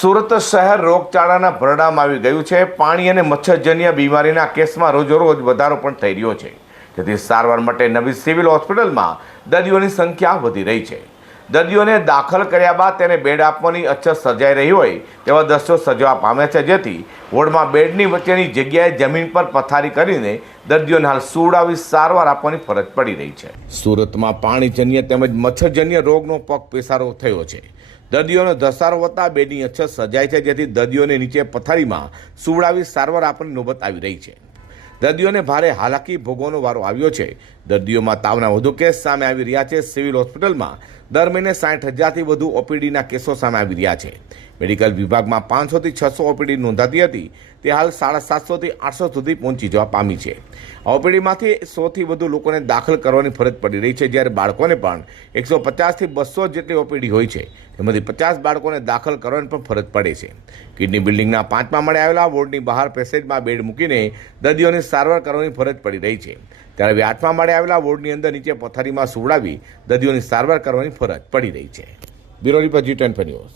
સુરત શહેર રોગચાળાના ભરડામાં આવી ગયું છે. પાણી અને મચ્છરજન્ય બીમારીના કેસમાં રોજોરોજ વધારો પણ થઈ રહ્યો છે. તેથી સારવાર માટે નવી સિવિલ હોસ્પિટલમાં દર્દીઓની સંખ્યા વધી રહી છે. દર્દીઓને દાખલ કર્યા બાદ તેને બેડ આપવાની અછત સર્જાઈ રહી હોય તેવા દ્રશ્યો સર્જવા પામે છે, જેથી વોર્ડમાં બેડની વચ્ચેની જગ્યાએ જમીન પર પથારી કરીને દર્દીઓને હાલ સુવડાવી સારવાર આપવાની ફરજ પડી રહી છે. સુરતમાં પાણીજન્ય તેમજ મચ્છરજન્ય રોગનો પગ પેસારો થયો છે. દર્દીઓનો ધસારો વધતા બેડની અછત સર્જાય છે, જેથી દર્દીઓને નીચે પથારીમાં સુવડાવી સારવાર આપવાની નોબત આવી રહી છે. દર્દીઓને ભારે હાલાકી ભોગવવાનો વારો આવ્યો છે. દર્દીઓમાં તાવના વધુ કેસ સામે આવી રહ્યા છે. સિવિલ હોસ્પિટલમાં દર મહિને સાઠ હજારથી વધુ ઓપીડીના કેસો સામે આવી રહ્યા છે. મેડિકલ વિભાગમાં પાંચસોથી છસો ઓપીડી નોંધાતી હતી. તે હાલ સાડા સાતસોથી આઠસો સુધી પહોંચી જવા પામી છે. ઓપીડીમાંથી સોથી વધુ લોકોને દાખલ કરવાની ફરજ પડી રહી છે, જ્યારે બાળકોને પણ એકસો પચાસથી બસો જેટલી ઓપીડી હોય છે. તેમાંથી પચાસ બાળકોને દાખલ કરવાની પણ ફરજ પડે છે. કિડની બિલ્ડિંગના પાંચમા મળે આવેલા વોર્ડની બહાર પેસેજમાં બેડ મૂકીને દર્દીઓની સારવાર કરવાની ફરજ પડી રહી છે. ત્યારે હવે આઠમા માળે આવેલા વોર્ડની અંદર નીચે પથારીમાં સુવડાવી દર્દીઓની સારવાર કરવાની ફરજ પડી રહી છે. Bureau report G ten news.